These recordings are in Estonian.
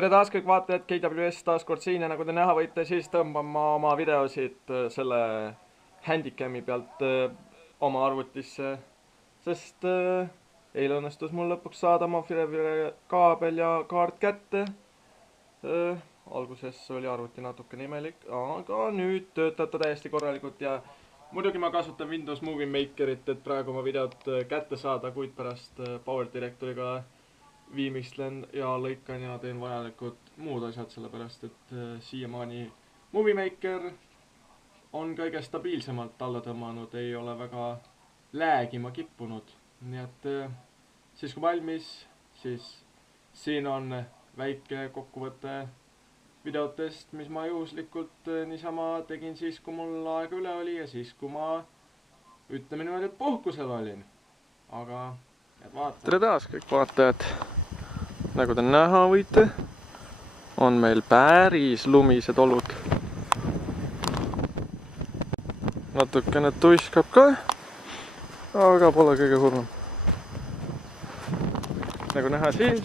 Tere taas kõik vaatajad, KWS taas kord siin ja nagu te näha võite, siis tõmban ma oma videosid selle handicami pealt oma arvutisse, sest eile õnnestus mul lõpuks saada oma Firevire kaabel ja kaart kätte. Alguses oli arvuti natukene imelik, aga nüüd töötab ta täiesti korralikult ja muidugi ma kasutan Windows Movie Makerit, et praegu oma videot kätte saada, kuid pärast Power Directoriga viimistlen ja lõikan ja teen vajalikud muud asjad, sellepärast et siiamaani Movie Maker on kõige stabiilsemalt alla tõmmanud, ei ole väga läägima kippunud. Nii et siis kui valmis, siis siin on väike kokkuvõte videotest, mis ma juhuslikult niisama tegin siis, kui mul aega üle oli ja siis, kui ma ütleme niimoodi, et puhkusel olin. Aga vaatame. Tere taas kõik vaatajad! Nagu te näha võite, on meil päris lumised olud. Natukene tuiskab ka, aga pole kõige hullem. Nagu näha siin,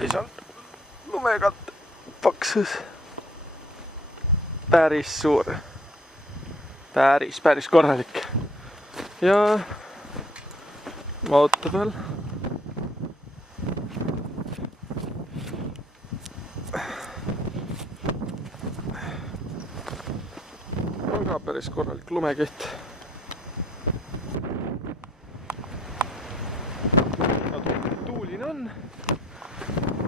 siis on lumekatt paksus. Päris suur. Päris korralik. Ja vaata peal. On ka päris korralik lumekiht. Natuke tuuline on,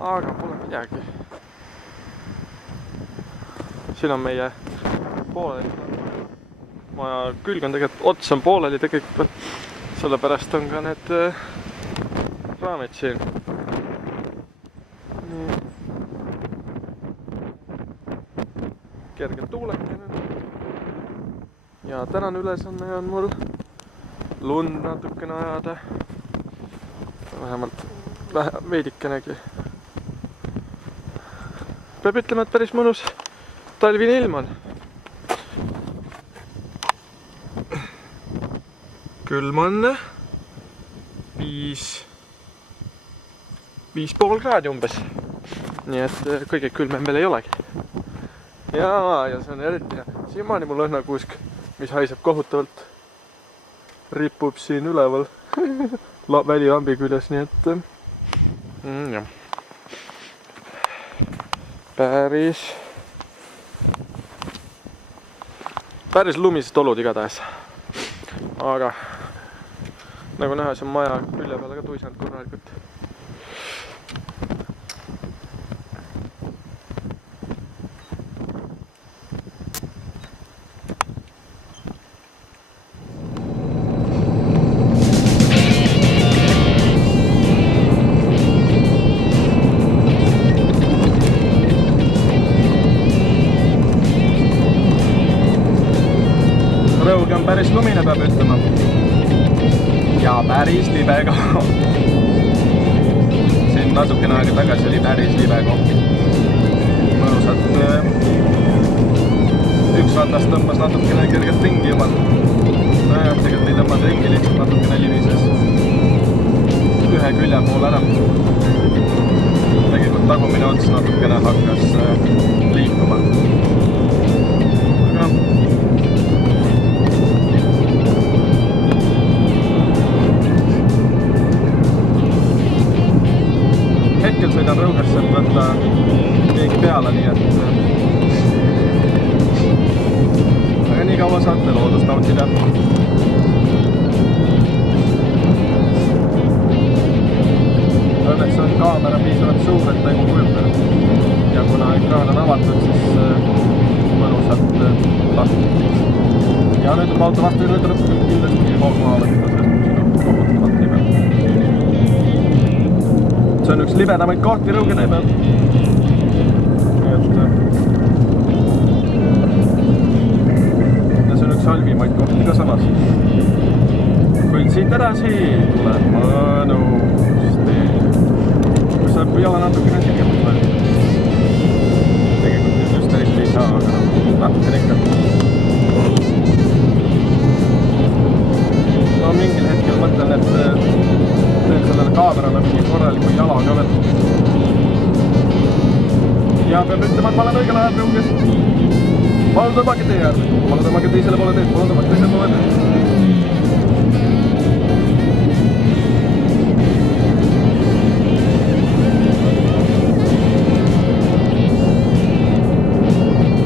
aga pole midagi. Siin on meie pooleli. Maja külg on tegelikult, ots on pooleli tegelikult, sellepärast on ka need raamid siin. Nii. Kerge tuulekene. Ja tänane ülesanne on mul lund natukene ajada. Vähemalt veidikenegi. Peab ütlema, et päris mõnus talvine ilm on. Külm on 5,5 kraadi umbes. Nii et kõige külmem veel ei olegi. Ja see on eriti hea. Siiamaani mul õhnakuusk, mis haiseb kohutavalt, ripub siin üleval välilambi küljes, nii et jah. Päris lumised olud igatahes. Aga nagu näha, see on maja külje peale ka tuisanud korralikult. Rõugi on päris lumine, peab ütlema. Ja päris libe ka. Siin natukene aega tagasi oli päris libe koht. Mõnusalt üks ratas tõmbas natukene kergelt ringi omal. Tegelikult ei tõmbanud ringi, lihtsalt natukene libises ühe külje pool ära. Tegelikult tagumine ots natukene hakkas liikuma. Aga hetkel sõidan Rõugast sealt võtta keegi peale, nii et aga nii kaua saate loodust nautida. Õnneks on kaamera piisavalt suur, et ta ei kujuta. Ja kuna ekraan on avatud, siis mõnusalt lahti. Ja nüüd on auto vastu ja nüüd tuleb kindlasti maha võtta, sest siin on kohutavalt libe. See on üks libedamaid kohti Rõugene peal. Ja see on üks halvimaid kohti ka samas. Kuid siit edasi tuleb mõnus tee. Kus saab jala natukene sigemaks välja. Tegelikult just eriti ei saa, aga natukene ikka. No mingil hetkel mõtlen, et teen sellele kaamerale mingi korraliku jalaga veel. Ja peab ütlema, et ma olen õigel ajal rõuges. Palun tõmmake tee äärde. Palun tõmmake teisele poole teed. Palun tõmmake teisele poole teed.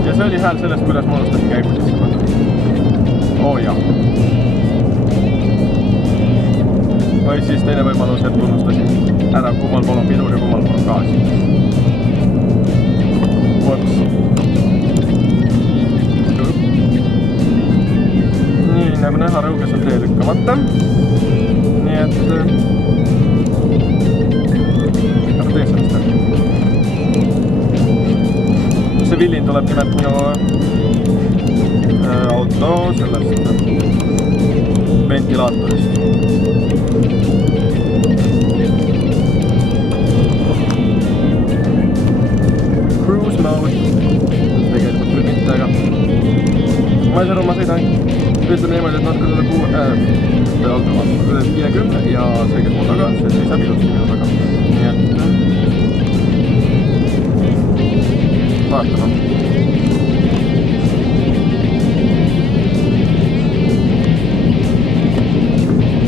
Ja see oli hääl sellest, kuidas ma unustasin käigu sisse panna. Oo jah. Või siis teine võimalus, et unustasin ära, kummal pool on pidur ja kummal pool on gaas. Whoops. Nii, nagu näha, rõuges on tee lükkamata. Nii et... Aga tee sellest ära. See villin tuleb nimelt minu auto sellest ventilaatorist. Cruise mode. Tegelikult küll mitte, aga ma ei saa aru, ma sõidan. Ütleme niimoodi, et natuke üle 50 ja see, kes mul taga, see seisab ilusti minu taga. Nii et... Vaatame.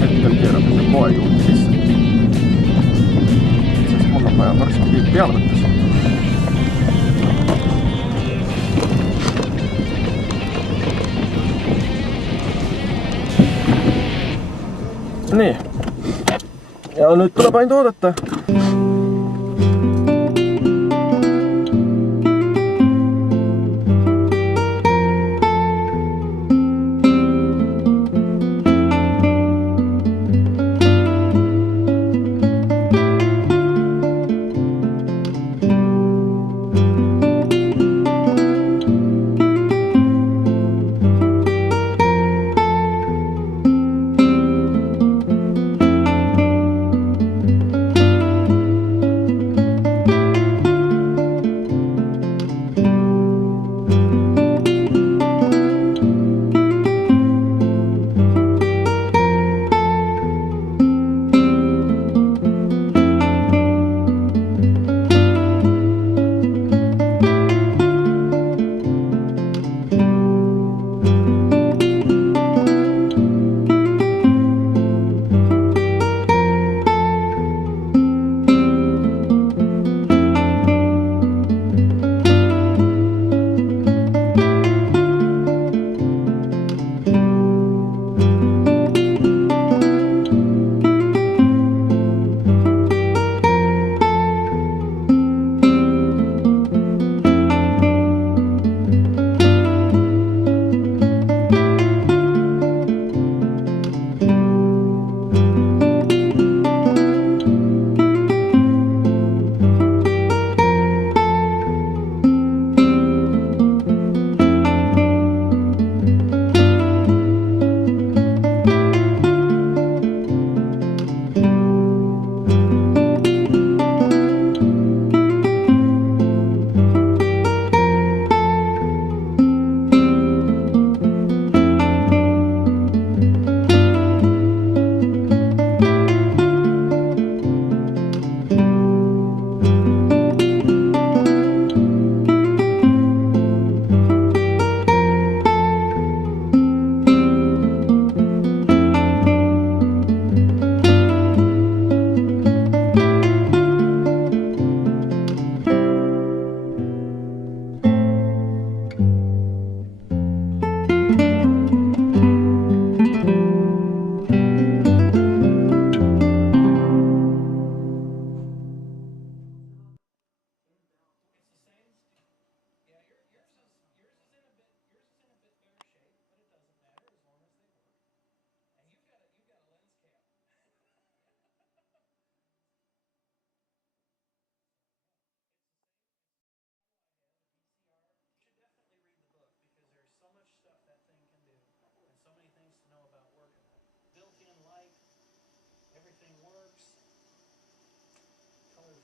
Hetkel keerab see poe juurde sisse. Sest mul on vaja varsti peale võttes. Nii. Ja nüüd tuleb ainult oodata.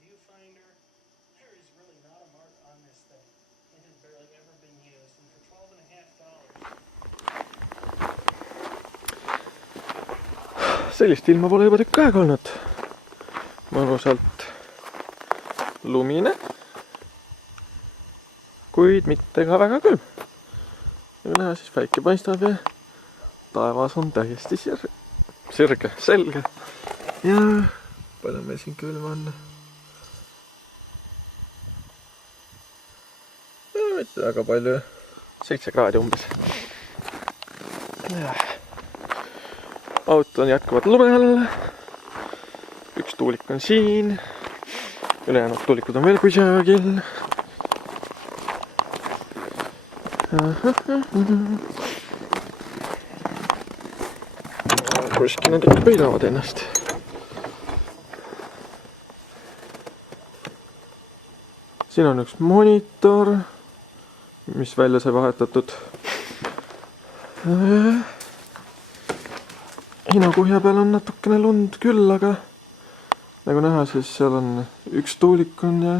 viewfinder. There is really not a mark on this thing. It has barely ever been used, and for $12.50. Sellist ilma pole juba tükk aega olnud. Mõnusalt lumine. kuid mitte ka väga külm. nagu näha, siis päike paistab ja taevas on täiesti selge. ja palju meil siin külma on? mitte väga palju, 7 kraadi umbes. auto on jätkuvalt lume all. üks tuulik on siin, ülejäänud tuulikud on veel kusagil. kuskil nad ikka peidavad ennast. siin on üks monitor, mis välja sai vahetatud. Hinakuhja peal on natukene lund küll, aga nagu näha, siis seal on üks tuulik on ja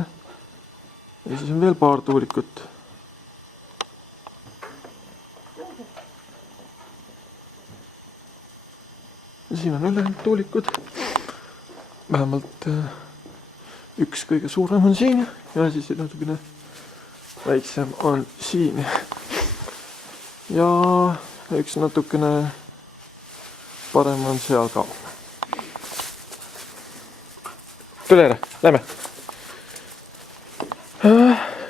siis on veel paar tuulikut. Ja siin on ülejäänud tuulikud. Vähemalt üks kõige suurem on siin ja siis natukene väiksem on siin. Ja üks natukene parem on seal ka. Tule ära, lähme.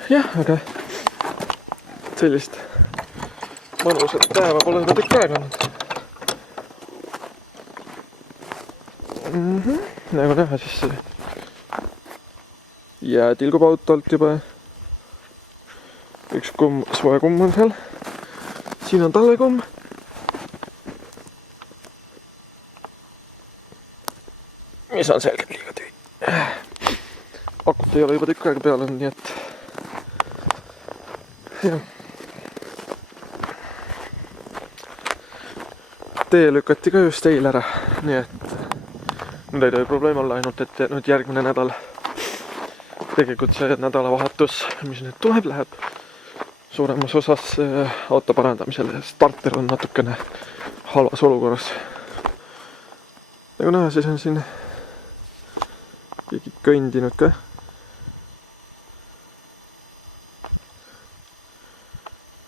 Jah, aga sellist mõnusat päeva pole juba tükk aega olnud. Nagu näha, siis jää tilgub autolt juba. Üks soe kumm on seal. Siin on talvekumm. Mis on selgelt liiga tühi. Akut ei ole juba tükk aega peale, nii et jah. Tee lükati ka just eile ära, nii et nüüd ei tohi probleem olla, ainult et nüüd järgmine nädal, tegelikult see nädalavahetus, mis nüüd tuleb, läheb suuremas osas auto parandamisele. Starter on natukene halvas olukorras. Nagu näha, siis on siin keegi kõndinud ka.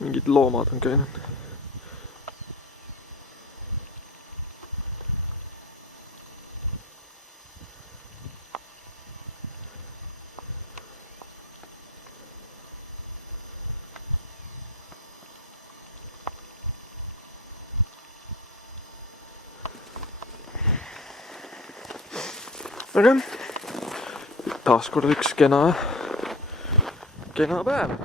Mingid loomad on käinud. Aga taaskord üks kena päev.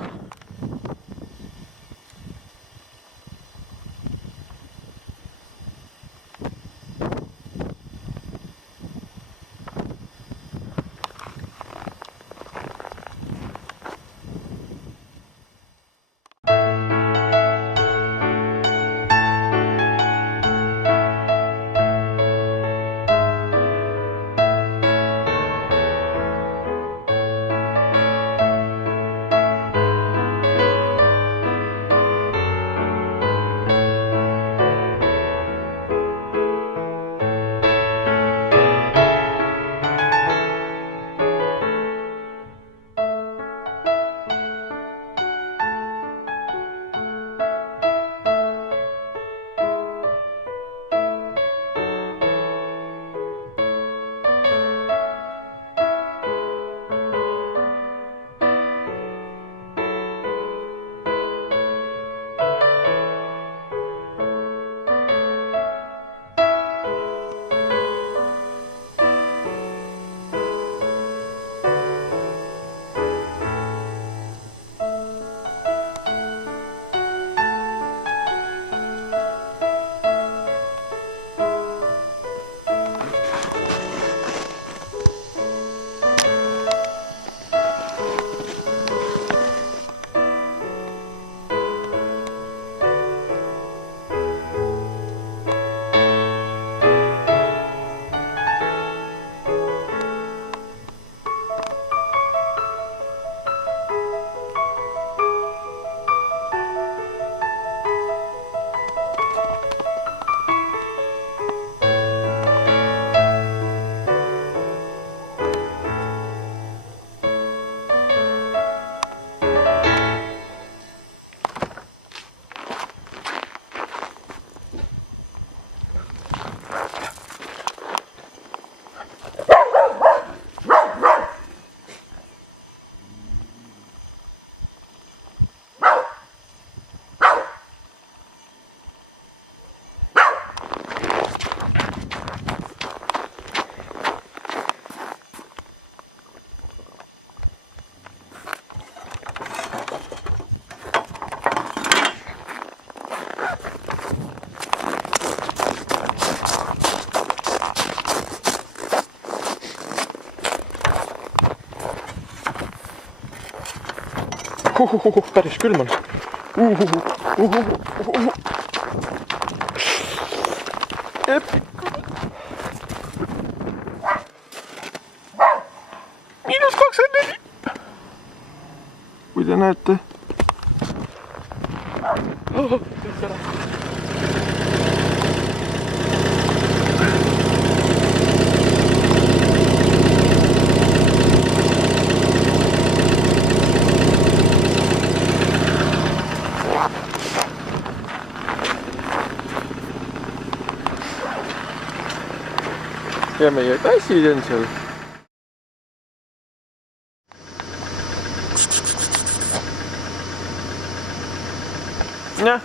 Päris külm on. -24. Kui te näete. Ja meie tassid on seal. Jah.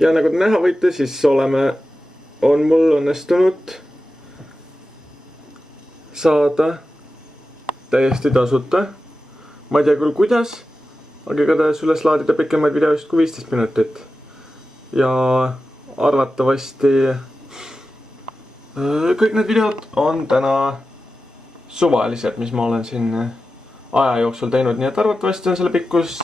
Ja nagu te näha võite, siis on mul õnnestunud saada täiesti tasuta. Ma ei tea küll kuidas, aga igatahes üles laadida pikemaid videosid kui 15 minutit. Ja arvatavasti kõik need videod on täna suvalised, mis ma olen siin aja jooksul teinud, nii et arvatavasti on selle pikkus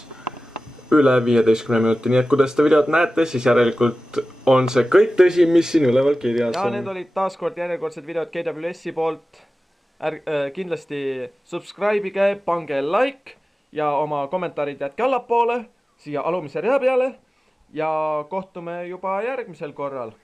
üle 15 minuti, nii et kui te seda videot näete, siis järelikult on see kõik tõsi, mis siin üleval kirjas on. Ja need olid taaskord järjekordsed videod KWS-i poolt. Kindlasti subscribe'ige, pange like ja oma kommentaarid jätke allapoole siia alumise rea peale ja kohtume juba järgmisel korral.